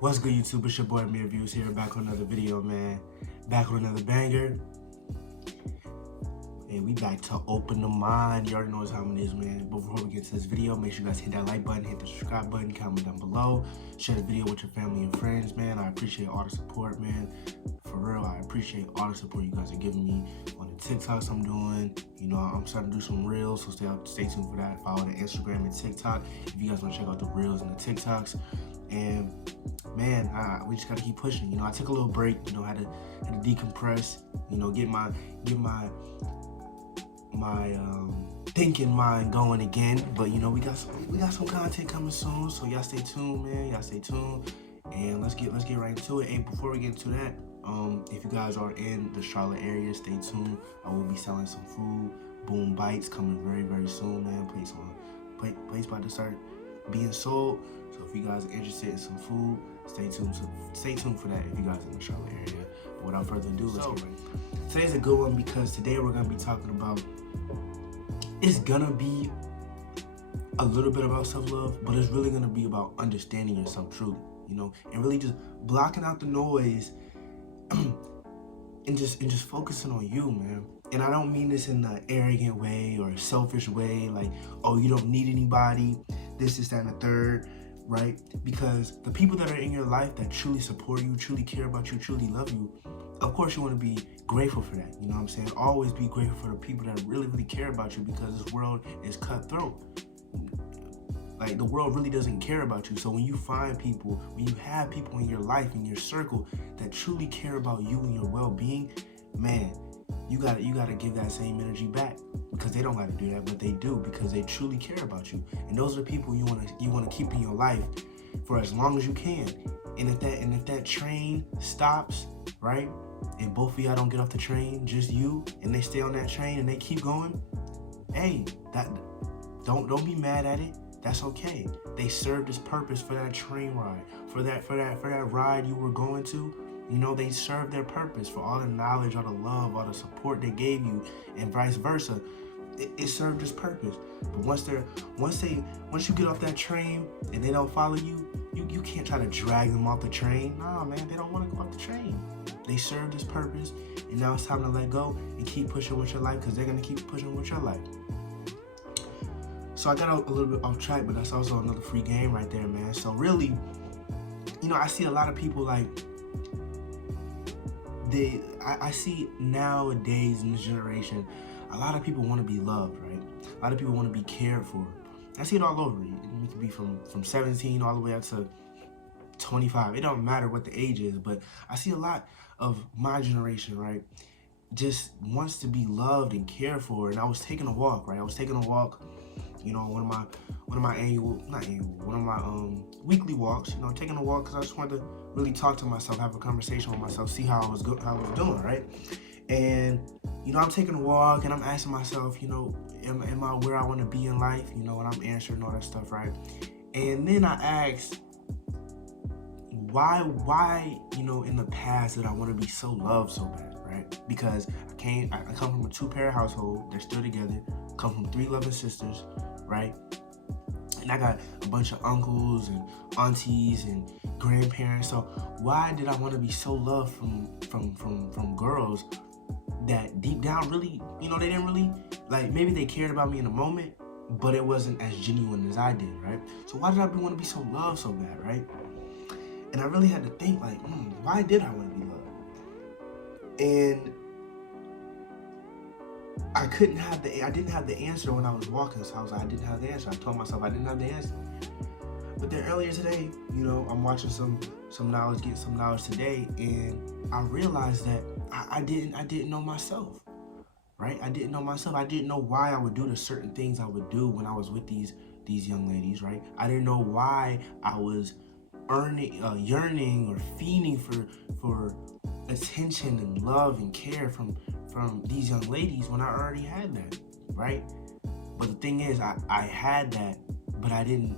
What's good, YouTube? It's your boy AmirViews here, back on another video, man. Back with another banger. And we back to open the mind. You already know how it is, man. But before we get to this video, make sure you guys hit that like button, hit the subscribe button, comment down below. Share the video with your family and friends, man. I appreciate all the support, man. For real, I appreciate all the support you guys are giving me on the TikToks I'm doing. You know, I'm starting to do some reels, so stay tuned for that. Follow the Instagram and TikTok if you guys want to check out the reels and the TikToks. And man, we just gotta keep pushing. You know, I took a little break. You know, had to decompress. You know, get my thinking mind going again. But you know, we got some content coming soon. So y'all stay tuned, man. Y'all stay tuned, and let's get right into it. And before we get into that, if you guys are in the Charlotte area, stay tuned. I will be selling some food. Boom Bites coming very soon, man. Place about to start being sold. So if you guys are interested in some food, stay tuned for that if you guys are in the Charlotte area. But without further ado, let's get right. Today's a good one because today we're gonna be talking about, it's gonna be a little bit about self-love, but it's really gonna be about understanding yourself truly, you know, and really just blocking out the noise and just focusing on you, man. And I don't mean this in an arrogant way or a selfish way, like, oh, you don't need anybody, this, that, and the third, right? Because the people that are in your life that truly support you, truly care about you, truly love you, of course you want to be grateful for that, you know what I'm saying? Always be grateful for the people that really care about you, because this world is cutthroat. Like, the world really doesn't care about you. So when you find people, when you have people in your life, in your circle, that truly care about you and your well-being, man, you gotta give that same energy back, because they don't gotta do that, but they do, because they truly care about you. And those are the people you wanna keep in your life for as long as you can. And if that train stops, right, and both of y'all don't get off the train, just you, and they stay on that train and they keep going, hey, don't be mad at it. That's okay. They served its purpose for that train ride, for that ride you were going to. You know, they served their purpose for all the knowledge, all the love, all the support they gave you, and vice versa. It served its purpose. But once you get off that train and they don't follow you, you can't try to drag them off the train. Nah, man, they don't want to go off the train. They served its purpose, and now it's time to let go and keep pushing with your life, because they're gonna keep pushing with your life. So I got a little bit off track, but that's also another free game right there, man. So really, you know, I see a lot of people like, I see nowadays in this generation, a lot of people want to be loved, right? A lot of people want to be cared for. I see it all over. It could be from 17 all the way up to 25. It don't matter what the age is, but I see a lot of my generation, right, just wants to be loved and cared for. And I was taking a walk, right? I was taking a walk, you know, one of my weekly walks. You know, taking a walk because I just wanted to really talk to myself, have a conversation with myself, see how I was doing, right? And you know, I'm taking a walk and I'm asking myself, you know, am I where I want to be in life? You know, and I'm answering all that stuff, right? And then I asked, why, you know, in the past did I want to be so loved so bad, right? Because I come from a two-parent household. They're still together. Come from 3 loving sisters, right? And I got a bunch of uncles and aunties and grandparents. So why did I want to be so loved from girls that deep down really, you know, they didn't really, like, maybe they cared about me in a moment, but it wasn't as genuine as I did, right? So why did I want to be so loved so bad, right? And I really had to think, like, why did I want to be loved? And I didn't have the answer when I was walking, so I didn't have the answer. I told myself I didn't have the answer. But then earlier today, you know, I'm watching some knowledge, getting some knowledge today, and I realized that I didn't know myself, right? I didn't know myself. I didn't know why I would do the certain things I would do when I was with these young ladies, right? I didn't know why I was yearning or fiending for attention and love and care from these young ladies when I already had that, right? But the thing is, I had that, but I didn't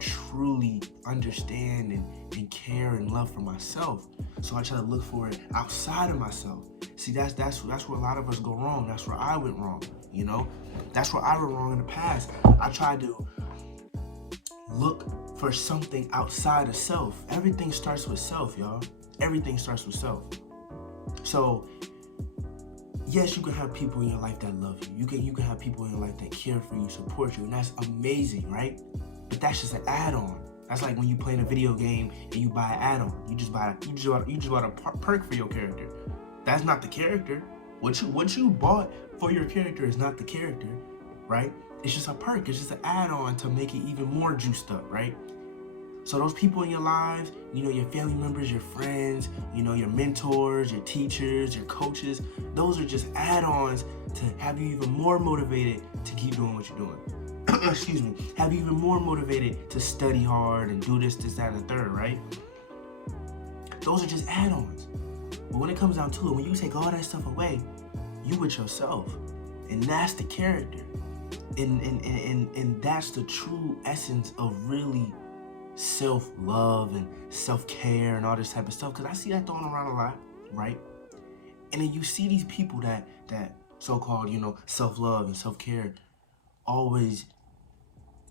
truly understand and care and love for myself. So I try to look for it outside of myself. See, that's where a lot of us go wrong. That's where I went wrong, you know? That's where I went wrong in the past. I tried to look for something outside of self. Everything starts with self, y'all. Everything starts with self. So, yes, you can have people in your life that love you. You can have people in your life that care for you, support you, and that's amazing, right? But that's just an add-on. That's like when you play in a video game and you buy an add-on. You just bought a perk for your character. That's not the character. What you bought for your character is not the character, right? It's just a perk. It's just an add-on to make it even more juiced up, right? So those people in your lives, your family members, your friends, your mentors, your teachers, your coaches, those are just add-ons to have you even more motivated to keep doing what you're doing. Excuse me. Have you even more motivated to study hard and do this, that, and the third, right? Those are just add-ons. But when it comes down to it, when you take all that stuff away, you with yourself. And that's the character. And that's the true essence of really self-love and self-care and all this type of stuff, because I see that thrown around a lot, right? And then you see these people that so-called, self-love and self-care always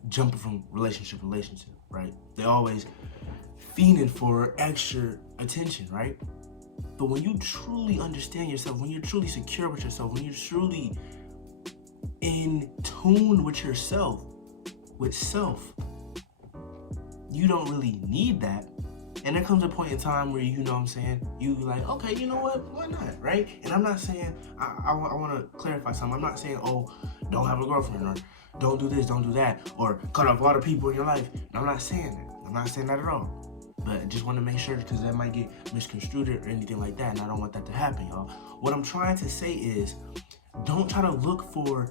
jumping from relationship to relationship, right? They always fiending for extra attention, right? But when you truly understand yourself, when you're truly secure with yourself, when you're truly in tune with yourself, with self, you don't really need that. And there comes a point in time where, you like, okay, you know what, why not, right? And I'm not saying, I want to clarify something. I'm not saying, oh, don't have a girlfriend, or don't do this, don't do that, or cut off a lot of people in your life. I'm not saying that. I'm not saying that at all. But I just want to make sure, because that might get misconstrued or anything like that, and I don't want that to happen, y'all. What I'm trying to say is, don't try to look for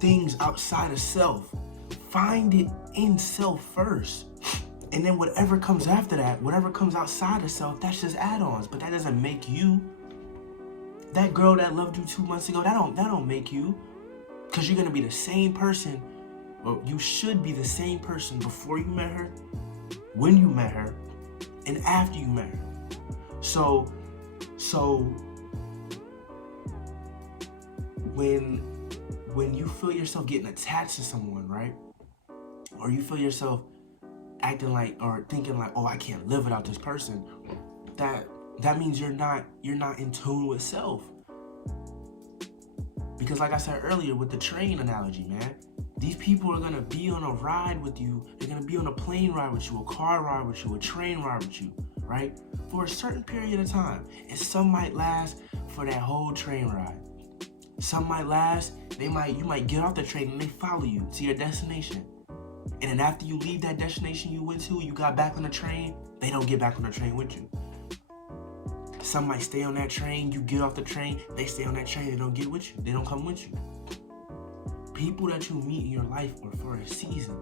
things outside of self. Find it in self first. And then whatever comes after that, whatever comes outside of self, that's just add-ons. But that doesn't make you. That girl that loved you 2 months ago, that don't make you. Because you're going to be the same person, or you should be the same person before you met her, when you met her, and after you met her. So when you feel yourself getting attached to someone, right? Or you feel yourself acting like, or thinking like, oh, I can't live without this person, that means you're not in tune with self. Because like I said earlier with the train analogy, man, these people are gonna be on a ride with you. They're gonna be on a plane ride with you, a car ride with you, a train ride with you, right? For a certain period of time. And some might last for that whole train ride. Some might last, you might get off the train and they follow you to your destination. And then after you leave that destination you went to, you got back on the train, they don't get back on the train with you. Some might stay on that train, you get off the train, they stay on that train, they don't get with you, they don't come with you. People that you meet in your life are for a season.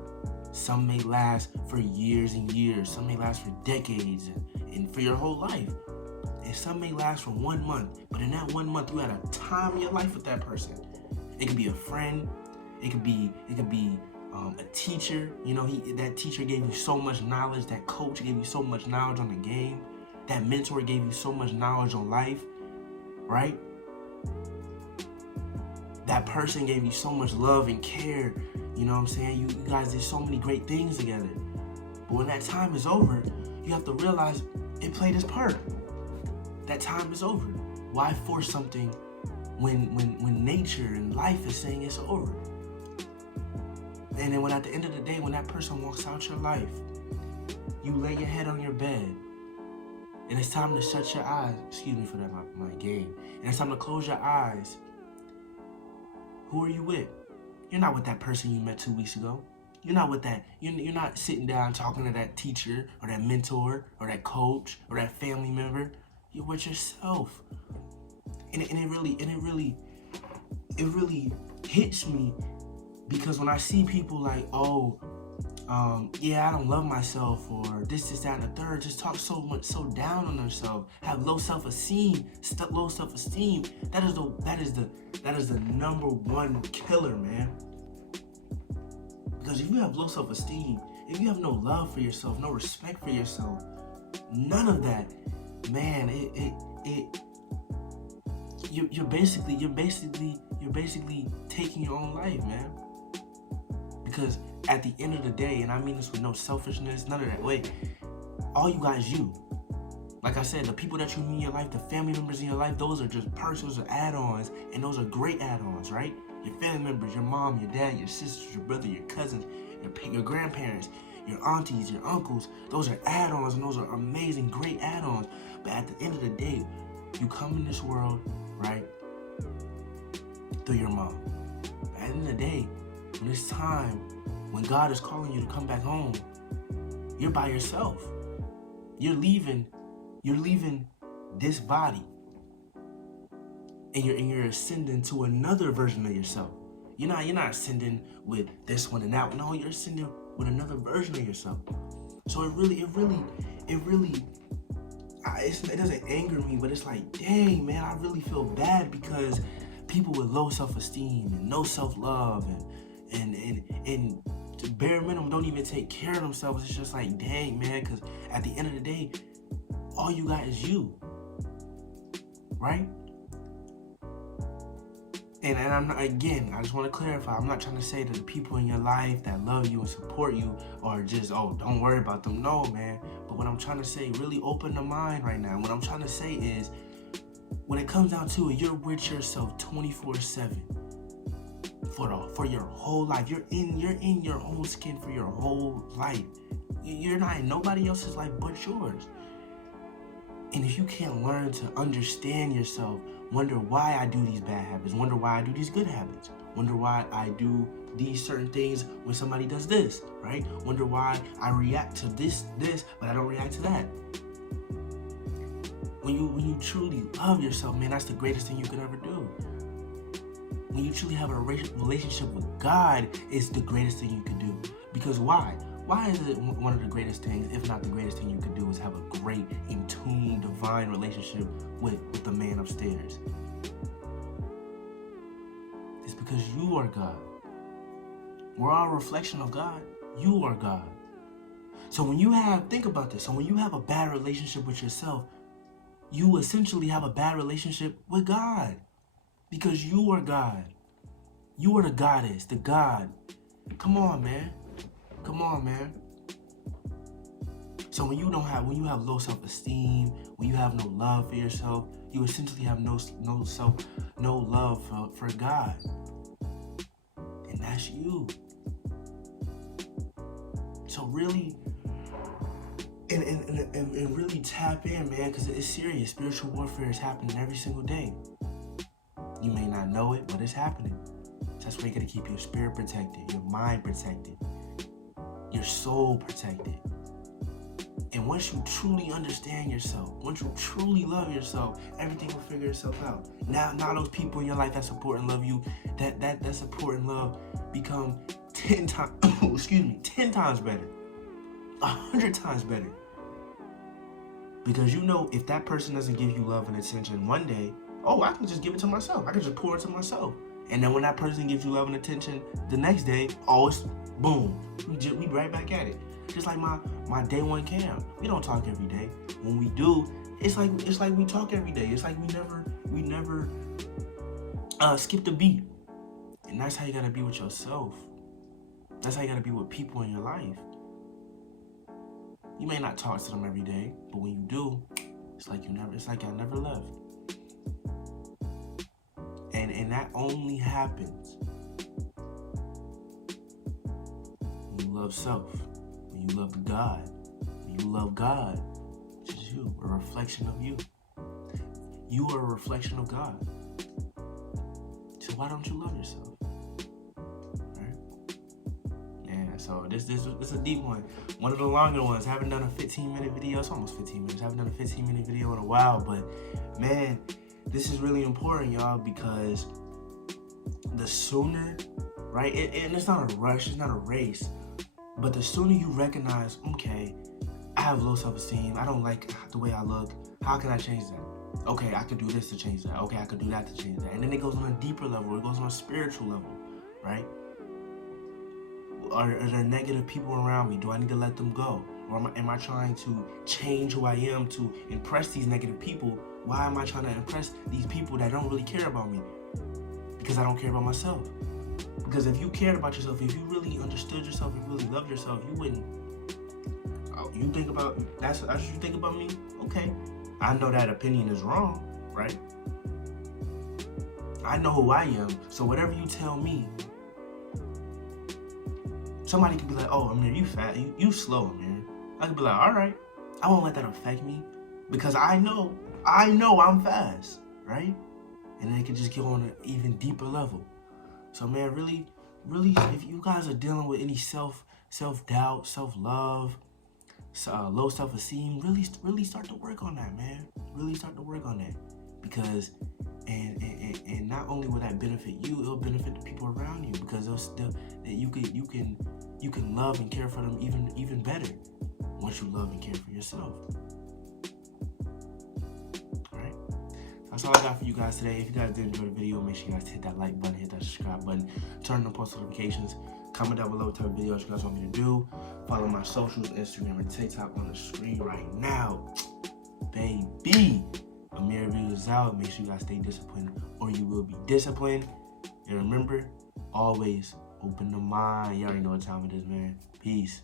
Some may last for years and years, some may last for decades and for your whole life. And some may last for 1 month, but in that 1 month, you had a time in your life with that person. It could be a friend, it could be a teacher. That teacher gave you so much knowledge, that coach gave you so much knowledge on the game, that mentor gave you so much knowledge on life, right? That person gave you so much love and care, you know what I'm saying? You guys did so many great things together. But when that time is over, you have to realize it played its part. That time is over. Why force something when nature and life is saying it's over? And then when at the end of the day, when that person walks out your life, you lay your head on your bed, and it's time to shut your eyes. Excuse me for that, my game. And it's time to close your eyes. Who are you with? You're not with that person you met 2 weeks ago. You're not with that. You're not sitting down talking to that teacher or that mentor or that coach or that family member. You're with yourself. And it really hits me, because when I see people like, I don't love myself, or this, that, and the third, just talk so down on themselves, have low self-esteem. That is the number one killer, man. Because if you have low self-esteem, if you have no love for yourself, no respect for yourself, none of that, man, you're basically taking your own life, man. Because at the end of the day, and I mean this with no selfishness, none of that way, all you got is you. Like I said, the people that you meet in your life, the family members in your life, those are just perks, those are add-ons, and those are great add-ons, right? Your family members, your mom, your dad, your sisters, your brother, your cousins, your grandparents, your aunties, your uncles, those are add-ons, and those are amazing, great add-ons. But at the end of the day, you come in this world, right, through your mom. At the end of the day, when it's time, when God is calling you to come back home, you're by yourself. You're leaving this body, and you're ascending to another version of yourself. You're not ascending with this one and that one. No, you're ascending with another version of yourself. So it doesn't anger me, but it's like, dang, man, I really feel bad because people with low self-esteem and no self-love and to bare minimum don't even take care of themselves. It's just like, dang, man, because at the end of the day, all you got is you, right? And I'm not, again, I just want to clarify, I'm not trying to say that the people in your life that love you and support you are just, oh, don't worry about them. No, man. But what I'm trying to say, really open the mind right now. What I'm trying to say is, when it comes down to it, you're with yourself 24/7 for your whole life. You're in your own skin for your whole life. You're not in nobody else's life but yours. And if you can't learn to understand yourself, wonder why I do these bad habits, wonder why I do these good habits, wonder why I do these certain things when somebody does this, right? Wonder why I react to this, but I don't react to that. When you truly love yourself, man, that's the greatest thing you could ever do. When you truly have a relationship with God, it's the greatest thing you can do. Because why? Why is it one of the greatest things, if not the greatest thing you could do, is have a great, in tune, divine relationship with the man upstairs? It's because you are God. We're all a reflection of God. You are God. So think about this. So when you have a bad relationship with yourself, you essentially have a bad relationship with God. Because you are God. You are the goddess, the God. Come on, man. Come on, man. So when you have low self-esteem, when you have no love for yourself, you essentially have no love for God. And that's you. So really, and really tap in, man, because it's serious. Spiritual warfare is happening every single day. You may not know it, but it's happening. So that's why you gotta keep your spirit protected, your mind protected, your soul protected. And once you truly understand yourself, once you truly love yourself, everything will figure itself out. Now those people in your life that support and love you, that support and love become 10 times, 10 times better, 100 times better. Because you know, if that person doesn't give you love and attention one day, oh, I can just give it to myself. I can just pour it to myself. And then when that person gives you love and attention the next day, oh, it's boom. We right back at it. Just like my day one cam. We don't talk every day. When we do, it's like we talk every day. It's like we never skip the beat. And that's how you gotta be with yourself. That's how you gotta be with people in your life. You may not talk to them every day, but when you do, it's like y'all never left. And that only happens when you love self, when you love God, when you love God, which is you, a reflection of you. You are a reflection of God. So why don't you love yourself? Right? Yeah, so this is a deep one. One of the longer ones. I haven't done a 15-minute video. It's almost 15 minutes. I haven't done a 15-minute video in a while, but man, this is really important, y'all, because the sooner, right, and it's not a rush, it's not a race, but the sooner you recognize, okay, I have low self-esteem, I don't like the way I look, how can I change that? Okay, I could do this to change that. Okay, I could do that to change that. And then it goes on a deeper level, it goes on a spiritual level, right? Are there negative people around me? Do I need to let them go? Or am I trying to change who I am to impress these negative people? Why am I trying to impress these people that don't really care about me? Because I don't care about myself. Because if you cared about yourself, if you really understood yourself, if you really loved yourself, you wouldn't. You think about that's what you think about me. Okay, I know that opinion is wrong, right? I know who I am, so whatever you tell me, somebody could be like, "Oh, Amir, you fat, you slow, man." I could be like, "All right, I won't let that affect me because I know I'm fast, right?" And then it could just go on an even deeper level. So, man, really, if you guys are dealing with any self-doubt, self-love, low self-esteem, really start to work on that, man. Really start to work on that, because and not only will that benefit you, it'll benefit the people around you, because you can love and care for them even better once you love and care for yourself. All right, that's all I got for you guys today. If you guys did enjoy the video, make sure you guys hit that like button, hit that subscribe button, turn on post notifications. Comment down below what type of videos you guys want me to do. Follow my socials, Instagram and TikTok on the screen right now. Baby, AmirViews is out. Make sure you guys stay disciplined or you will be disciplined. And remember, always open the mind. You already know what time it is, man. Peace.